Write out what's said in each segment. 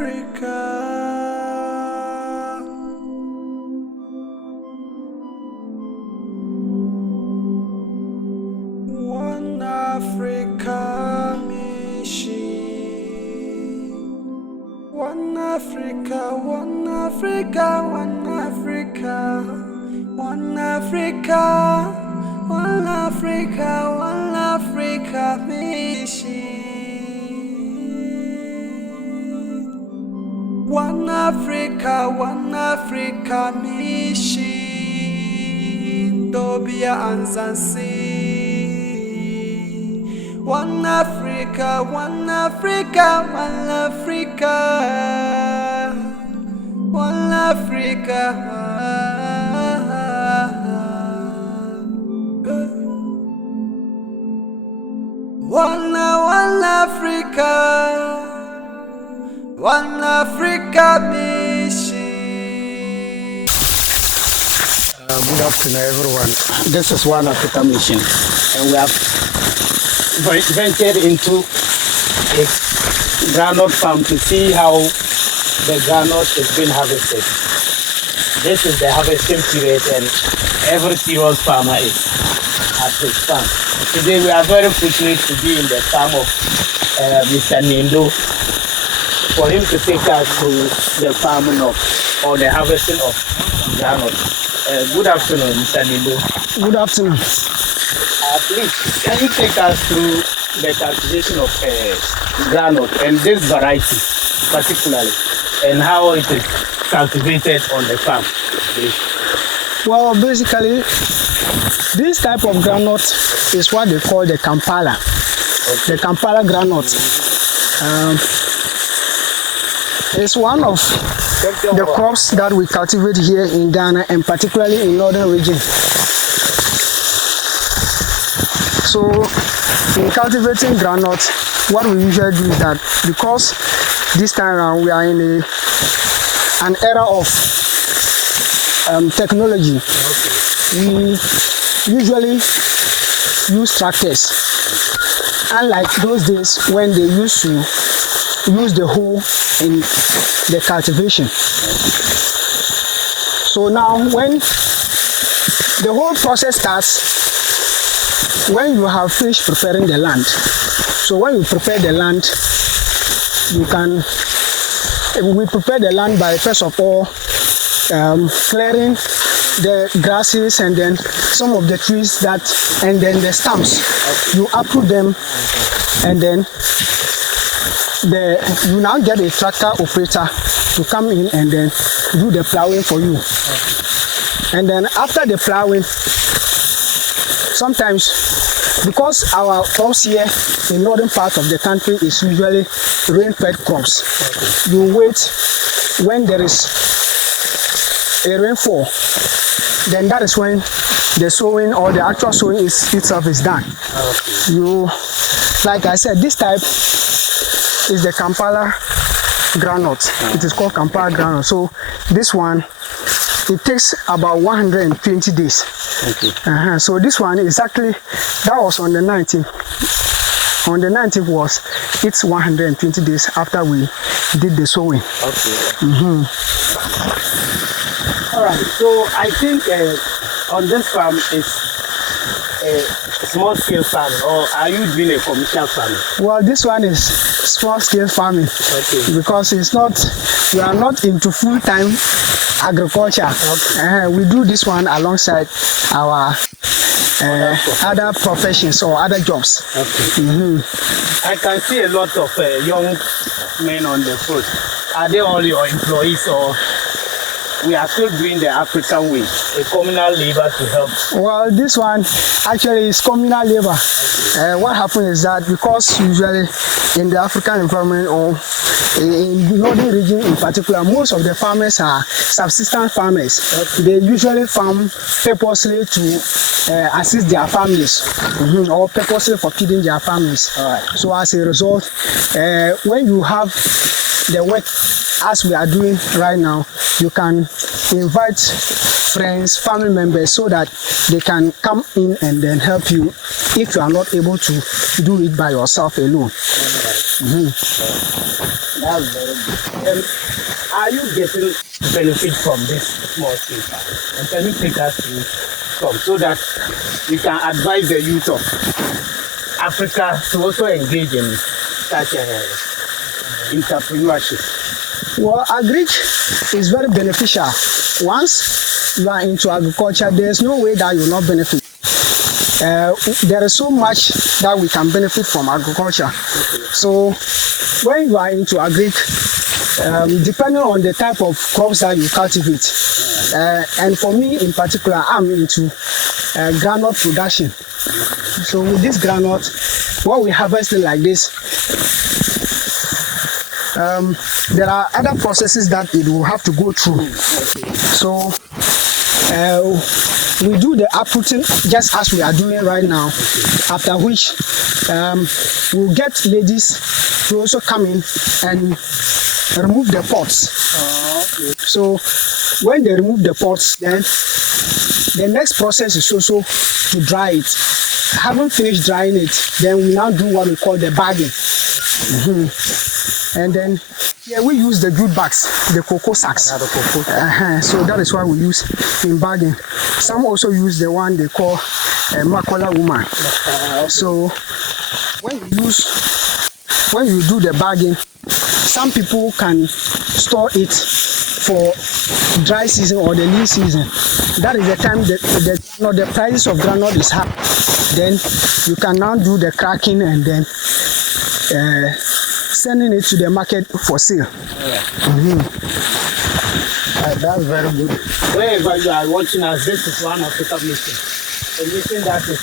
Africa. One Africa mission. One Africa, one Africa, one Africa, one Africa, one Africa, one Africa mission. One Africa mission. Dobia Anzansi. One Africa, one Africa, one Africa, one Africa. One Africa, one Africa mission. Good afternoon, everyone. This is One Africa Mission, and we have ventured into a groundnut farm to see how the groundnut is being harvested. This is the harvesting period, and every serious farmer is at his farm. Today we are very fortunate to be in the farm of Mr. Nindo, for him to take us to the farming of, or the harvesting of groundnut. Good afternoon, Mr. Nindo. Good afternoon. Please, can you take us through the cultivation of groundnut and this variety particularly, and how it is cultivated on the farm, please? Well, basically, this type of groundnut is what they call the Kampala. Okay. The Kampala groundnut. It's one of the crops that we cultivate here in Ghana, and particularly in northern region. So, in cultivating groundnut, what we usually do is that, because this time around we are in an era of technology, we usually use tractors, unlike those days when they used to use the hoe in the cultivation. So now, when the whole process starts, when you have finished preparing the land. So when you prepare the land, we prepare the land by, first of all, clearing the grasses and then some of the trees and then the stumps. You uproot them, and then you now get a tractor operator to come in and then do the plowing for you. And then after the plowing, sometimes, because our crops here in northern part of the country is usually rain-fed crops, you wait when there is a rainfall, then that is when the sowing or the actual sowing itself is done. Like I said, this type is the Kampala groundnut. It is called Kampala groundnut. So this one, it takes about 120 days. Okay. So this one is actually, that was on the 19th. On the 19th it's 120 days after we did the sowing. Okay. All right. So I think on this farm it's a small scale farming, or are you doing a commercial farming? Well, this one is small scale farming. Okay. Because we are not into full-time agriculture. Okay. We do this one alongside our other professions or other jobs. Okay. I can see a lot of young men on the foot. Are they all your employees, or we are still doing the African way, a communal labor to help? Well, this one actually is communal labor. Okay. What happens is that, because usually in the African environment, or in northern region in particular, most of the farmers are subsistence farmers. Okay. They usually farm purposely to assist their families, or purposely for feeding their families. Right. So as a result, when you have the work as we are doing right now, you can invite friends, family members, so that they can come in and then help you if you are not able to do it by yourself alone. That's very good. And are you getting benefit from this small scale farm? And can you take us through some so that you can advise the youth of Africa to also engage in such entrepreneurship? Well, agric is very beneficial. Once you are into agriculture, there is no way that you will not benefit. There is so much that we can benefit from agriculture. So when you are into agric, depending on the type of crops that you cultivate, and for me in particular, I'm into groundnut production. So with this groundnut, what we harvest it like this, there are other processes that it will have to go through. So we do the uprooting just as we are doing right now, after which we'll get ladies to also come in and remove the pods. So when they remove the pods, then the next process is also to dry it. Having finished drying it, then we now do what we call the bagging. And then here we use the jute bags, the cocoa sacks. So that is why we use in bagging. Some also use the one they call Makola woman. So when you do the bagging, some people can store it for dry season or the lean season. That is the time the prices of groundnut is high. Then you can now do the cracking and then sending it to the market for sale. That's very good. Wherever you are watching us, this is One Africa mission. A mission that is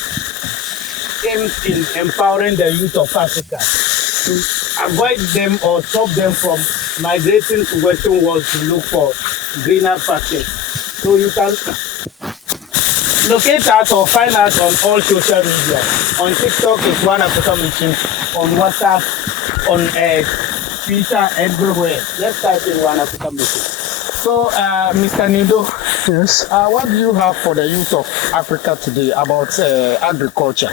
aimed in empowering the youth of Africa to avoid them or stop them from migrating to Western world to look for greener pastures. So you can locate us or find us on all social media. On TikTok is One Africa mission. On WhatsApp, on Twitter, everywhere. Let's type in One Africa mission. So, Mr. Nido, Yes. what do you have for the youth of Africa today about agriculture?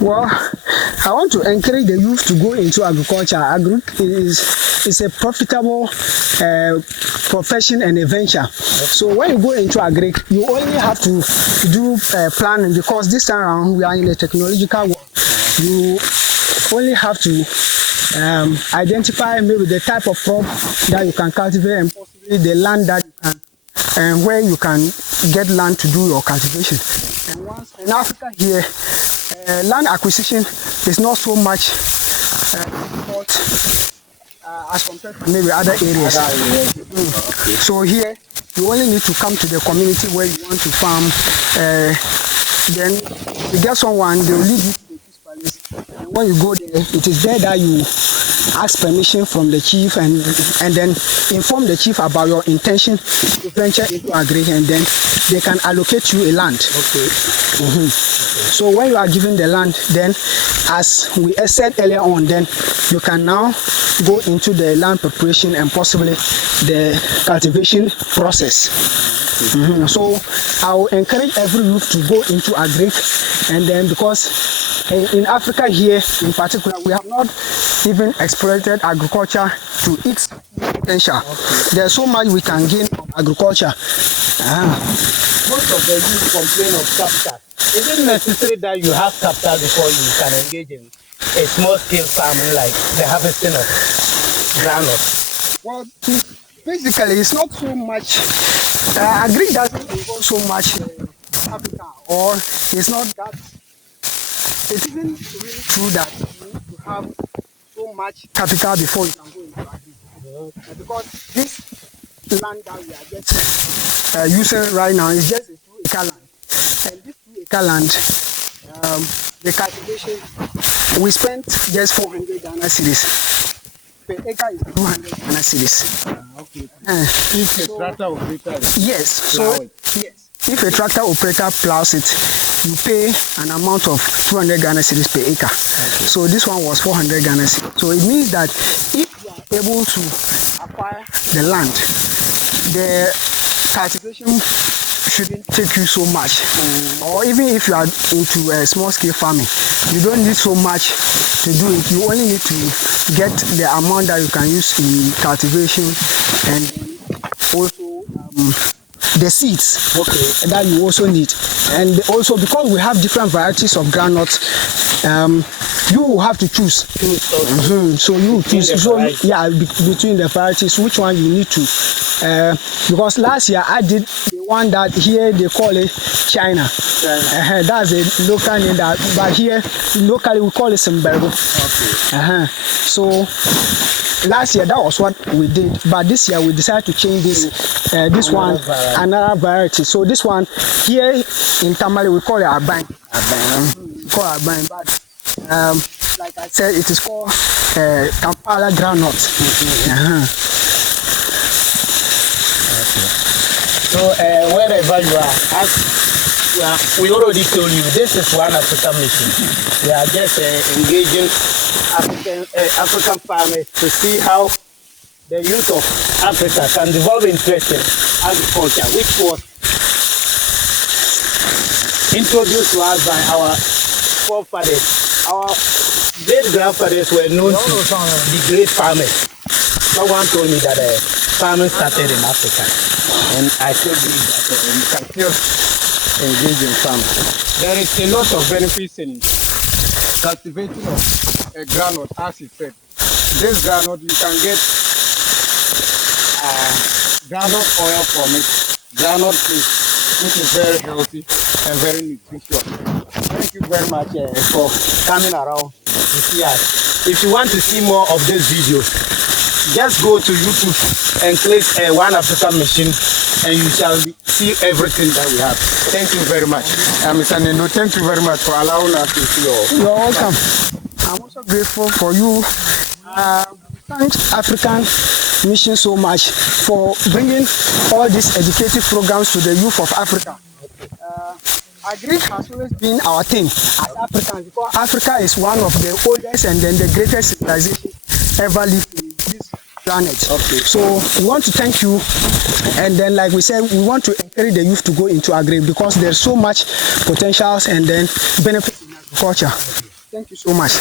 Well, I want to encourage the youth to go into agriculture. Agric is a profitable profession and a venture. So when you go into agric, you only have to do planning, because this time around we are in a technological world. You only have to identify maybe the type of crop that you can cultivate and possibly the land that you can, and where you can get land to do your cultivation. And once in Africa here, land acquisition is not so much as compared to maybe other areas. So here, you only need to come to the community where you want to farm. Then you get someone, they will lead you to the peace palace. And when you go there, it is there that you ask permission from the chief and then inform the chief about your intention to venture into agri, and then they can allocate you a land. So when you are given the land, then as we said earlier on, then you can now go into the land preparation and possibly the cultivation process. So I will encourage every youth to go into agric, and then because in Africa here in particular, we have not even exploited agriculture to its potential. There's so much we can gain from agriculture. Most of the youth complain of capital. Is it necessary that you have capital before you can engage in a small scale farming like the harvesting of groundnut? Well, basically, it's not so much. Agric doesn't involve so much capital, or it's not that. It isn't really true that you need to have so much capital before you can go into agric. Because this land that we are just using right now is just a 2-acre land, and this 2-acre land, the cultivation, we spent just 400 Ghana cedis. Per acre is 200 Ghana cedis. If a tractor operator yes, so yes, if a tractor operator plows it, you pay an amount of 200 Ghana cedis per acre. So this one was 400 Ghana cedis. So it means that if you are able to acquire the land, the cultivation shouldn't take you so much. Or even if you are into a small scale farming, you don't need so much to do it. You only need to get the amount that you can use in cultivation, and also the seeds that you also need. And also, because we have different varieties of groundnuts, you will have to choose. So you choose. Between the varieties, which one you need to. Because last year I did the one that here they call it China. That's a local name, but here locally we call it Simbergo. So last year that was what we did, but this year we decided to change this. This one, another variety. So this one here in Tamale we call it Abang. But like I said, it is called Kampala groundnut. So wherever you are, we already told you this is one African mission. We are just engaging African farmers to see how the youth of Africa can develop interest in agriculture, which was introduced to us by our forefathers. Our great-grandfathers were known to be great farmers. Someone told me that farming started in Africa, and I still believe that you can still engage in farming. There is a lot of benefits in cultivating of a groundnut, as he said. This groundnut, you can get groundnut oil from it, groundnut paste, which is very healthy and very nutritious. Thank you very much for coming around to see us. If you want to see more of these videos, just go to YouTube and click One African Mission, and you shall see everything that we have. Thank you very much. Mr. Nendo, thank you very much for allowing us to see you all. You're welcome. I'm also grateful for you. Thank African Mission so much for bringing all these educative programs to the youth of Africa. Agri has always been our thing as Africans, because Africa is one of the oldest and then the greatest civilization ever lived in this planet. So we want to thank you, and then like we said, we want to encourage the youth to go into agri because there's so much potentials and then benefits in agriculture. Thank you so much.